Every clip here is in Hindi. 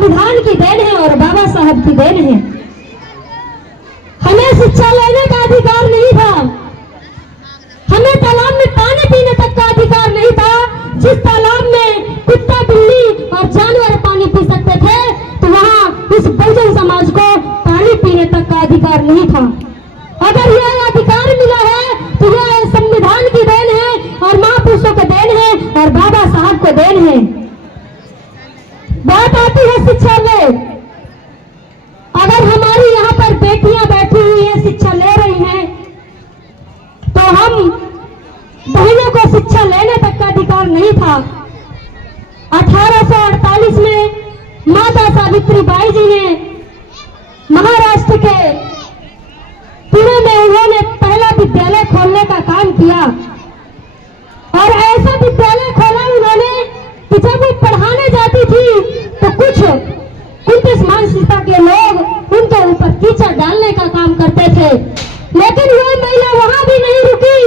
संविधान की देन है और बाबा साहब की देन है। हमें शिक्षा लेने का अधिकार नहीं था, हमें तालाब में पानी पीने तक का अधिकार नहीं था। जिस तालाब में कुत्ता, बिल्ली और जानवर पानी पी सकते थे, तो वहां इस बहुजन समाज को पानी पीने तक का अधिकार नहीं था। अगर यह अधिकार मिला है तो यह संविधान की देन है और महापुरुषों की देन है और बाबा साहब को देन है। बात आती है शिक्षा में, अगर हमारी यहाँ पर बेटियां बैठी हुई है, शिक्षा ले रही हैं, तो हम बहनों को शिक्षा लेने तक का अधिकार नहीं था। 1848 में माता सावित्रीबाई जी ने महाराष्ट्र के पुणे में उन्होंने पहला विद्यालय खोलने का काम किया और ऐसा विद्यालय खोला उन्होंने कि जब वो पढ़ाने जाती थी तो कुछ कुंतीस मानसिकता के लोग उनके ऊपर कीचड़ डालने का काम करते थे, लेकिन वो महिला वहां भी नहीं रुकी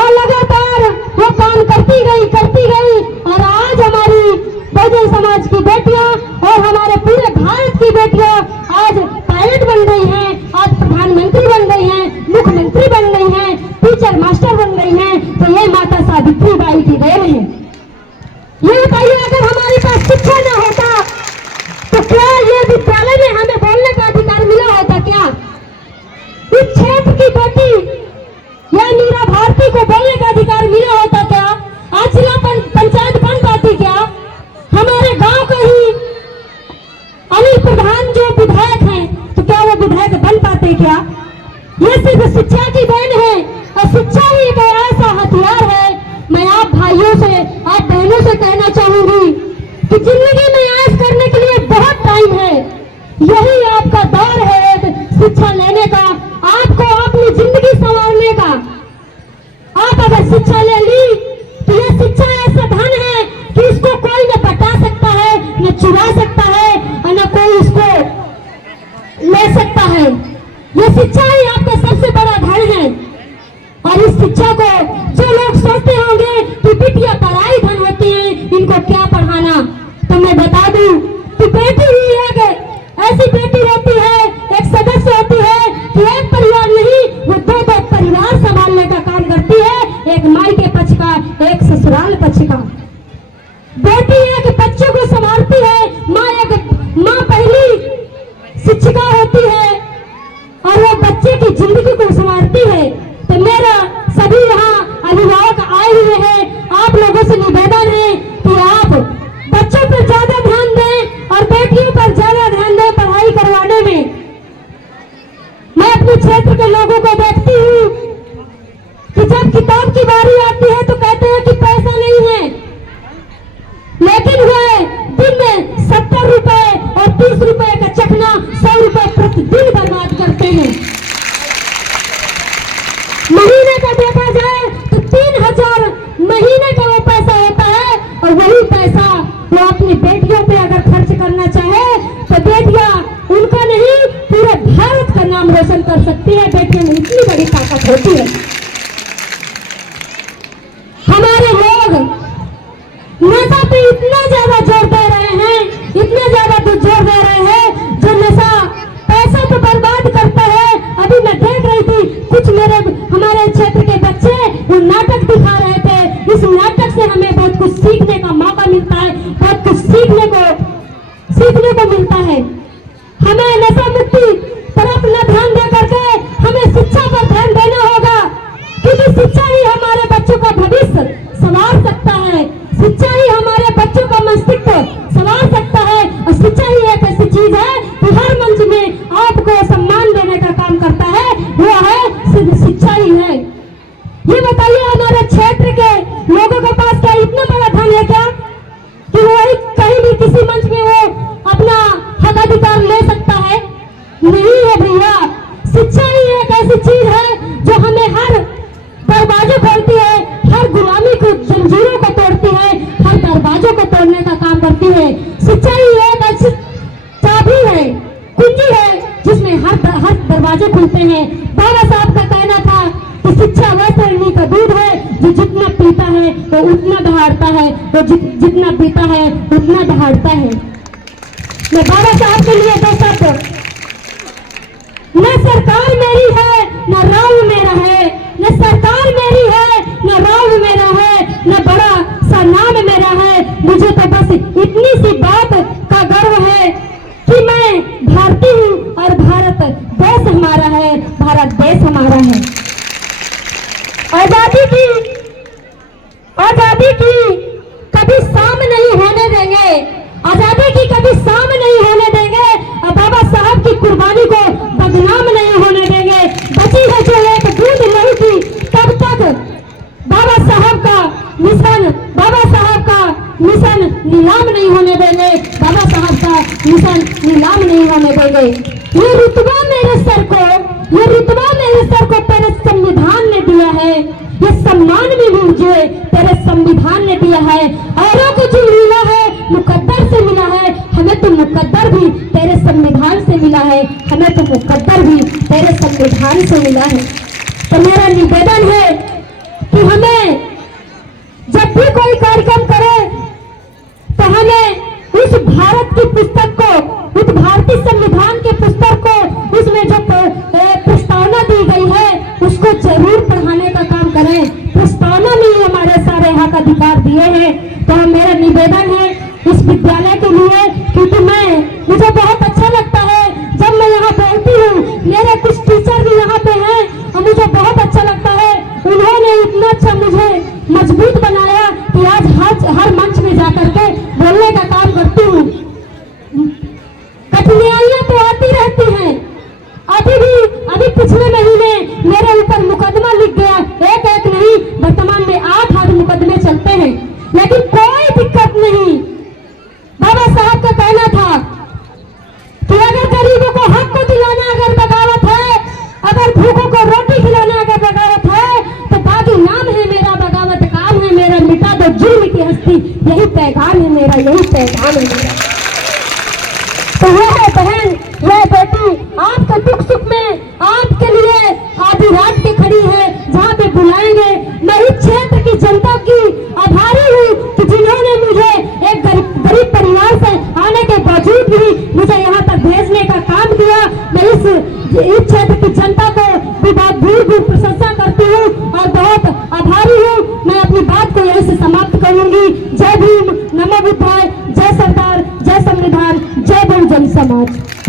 और लगातार वो काम करती गई और आज हमारी बहुजन समाज की बेटियां और हमारे पूरे भारत की बेटियां आज पायलट बन गई हैं, आज प्रधानमंत्री बन गई हैं, मुख्यमंत्री बन गई हैं, टीचर मास्टर बन गई हैं। तो ये माता सावित्रीबाई की देन है। ये बताइए, अगर हमारे पास शिक्षा न होता तो क्या ये विद्यालय में हमें बोलने का अधिकार मिला होता? क्या इस क्षेत्र की बेटी या मीरा भारती को बोलने का अधिकार मिला होता? क्या आज जिला पंचायत बन पाती? क्या हमारे गांव का ही अनिल प्रधान जो विधायक हैं, तो क्या वो विधायक बन पाते? क्या ये सिर्फ शिक्षा की देन है और शिक्षा ही एक ऐसा हथियार है। मैं आप भाइयों से, आप बहनों से कहना चाहूंगी कि जिंदगी में ऐश करने के लिए बहुत टाइम है, यही आपका दौर है शिक्षा लेने का, आपको अपनी जिंदगी संवारने का। आप अगर शिक्षा ले ली तो यह शिक्षा ऐसा धन है कि इसको कोई न बटा सकता है, न चुरा सकता है और न कोई इसको ले सकता है। यह शिक्षा ही आपका सबसे बड़ा धन है। और इस शिक्षा को जो लोग सोचते होंगे कि बिटिया पराई धन होती है, इनको क्या पढ़ाना, तो मैं बता दूं कि बेटी ही एक ऐसी बेटी होती है, एक सदस्य होती है कि एक परिवार नहीं, वो दो परिवार संभालने का काम करती है, एक माई के पक्ष का, एक ससुराल पक्ष का। बेटी एक बच्चे को संभालती है, माँ पहली शिक्षिका होती है और वो बच्चे की जिंदगी को संवारती है। तो मेरा सभी यहाँ अभिभावक आए हुए हैं, आप लोगों से निवेदन है कि आप बच्चों पर ज्यादा ध्यान दें और बेटियों पर ज्यादा ध्यान दें पढ़ाई करवाने में। मैं अपने क्षेत्र के लोगों को देखती हूँ कि जब किताब की बारी आती है तो कहते हैं कि पैसा नहीं है, लेकिन वह दिन में 70 रुपए और 30 रुपए का चखना 100 रुपए प्रतिदिन बर्बाद करते हैं। महीने का देखा जाए तो 3000 महीने का वो पैसा होता है और वही पैसा वो अपनी बेटियों पे अगर खर्च करना चाहे तो बेटियां उनका नहीं, पूरे भारत का नाम रोशन कर सकती है। बेटियों में इतनी बड़ी ताकत होती है। हमारे लोग नशा पे इतना ज्यादा जोर दे रहे हैं, इतना ज्यादा जोर दे रहे हैं, जो नशा पैसा तो बर्बाद करता है। अभी मैं देख रही थी कुछ हमारे क्षेत्र के बच्चे वो नाटक दिखा रहे थे। इस नाटक से हमें बहुत कुछ सीखने का मौका मिलता है, बहुत कुछ सीखने को मिलता है। हमें नशा मुक्ति तरफ न ध्यान दे करके हमें शिक्षा पर ध्यान देना होगा, क्योंकि शिक्षा ही हमारे बच्चों का भविष्य संवार सकता है, शिक्षा ही हमारे बच्चों का मस्तिष्क संवार सकता है। और शिक्षा ही एक ऐसी चीज है कि हर मंच में आपको सम्मान देने का काम करता है, वो है शिक्षा ही है। ये बताइए, हमारे क्षेत्र के लोगों के पास क्या इतना बड़ा धन है क्या कि वो कहीं भी किसी मंच में वो अपना हक अधिकार ले सकता है? नहीं है भैया। शिक्षा ही एक ऐसी चीज है जो हमें हर दरवाजे खोलती है, हर गुलामी को, जंजीरों को तोड़ती है, हर दरवाजों को तोड़ने का काम करती है। शिक्षा ही एक ऐसी चाबी है, कुंजी है, जिसमें हर दरवाजे खुलते हैं। बाबा साहब का कहना था कि शिक्षा वह श्रेणी का दूध है जो जितना पीता है वो उतना दहाड़ता है, वो जितना पीता है उतना दहाड़ता है। मैं बाबा साहब के लिए दो शब्द, न सरकार मेरी है न राव मेरा है, न सरकार मेरी है न राव मेरा है, न बड़ा सा नाम मेरा है, मुझे तो बस इतनी सी बात का गर्व है कि मैं भारतीय हूँ और भारत देश हमारा है, भारत देश हमारा है। आजादी की कभी शाम नहीं होने देंगे, आजादी की कभी शाम नहीं होने देंगे, और बाबा साहब की कुर्बानी को बदनाम नहीं होने देंगे। बची है जो एक बूंद लहू की, तब तक बाबा साहब का मिशन नीलाम नहीं होने देंगे, बाबा साहब का मिशन नीलाम नहीं होने देंगे। ये रुतबा मेरे सर को तेरे संविधान ने दिया है, ये सम्मान भी मुझे तेरे संविधान ने दिया है। औरों को जो मिला है मुकद्दर से मिला है, हमें तो मुकद्दर भी तेरे संविधान से मिला है, हमें तो मुकद्दर भी तेरे संविधान से मिला है। तो मेरा निवेदन है कि हमें जब भी कोई कार्यक्रम करे तो हमें उस भारत की पुस्तक को, उस भारतीय संविधान के पुस्तक को, उसमें जो प्रस्तावना दी गई है उसको जरूर पढ़ाने का काम करें। प्रस्तावना में ही हमारे सारे हक अधिकार दिए हैं। तो मेरा निवेदन है इस विद्यालय के लिए, क्योंकि मुझे बहुत अच्छा लगता है जब मैं यहाँ बोलती हूँ, मेरे कुछ टीचर भी यहाँ पे हैं और मुझे बहुत अच्छा लगता है। उन्होंने इतना अच्छा मुझे मजबूत बनाया कि आज हर मंच में जाकर के बोलने का काम करती हूँ। कठिनाइयां तो आती रहती हैं, अभी पिछले महीने मेरे ऊपर मुकदमा लिख गया, एक नहीं वर्तमान में 8 मुकदमे चलते हैं, लेकिन कोई दिक्कत नहीं। बाबा साहब का कहना था कि अगर गरीबों को हक को दिलाना अगर बगावत है, अगर भूखों को रोटी खिलाना अगर बगावत है, तो बाकी नाम है मेरा, बगावत काम है मेरा, मिटा दो जुल्म की हस्ती, यही पैगाम है मेरा, यही पैगाम है मेरा। तो यह है बहन, यह बेटी आपके दुख सुख में आपके लिए आधी रात के खड़ी है, जहाँ पे बुलाएंगे। मैं इस क्षेत्र की जनता की आभारी हूँ कि जिन्होंने मुझे एक गरीब परिवार से आने के बावजूद भी मुझे यहाँ तक भेजने का काम किया। मैं इस क्षेत्र की जनता को भी बहुत भूर प्रशंसा करती हूँ और बहुत आभारी हूँ। मैं अपनी बात को यहीं से समाप्त करूंगी। जय भीम, नमो बुद्धाय, जय सरदार, जय संविधान, जय बहुजन समाज।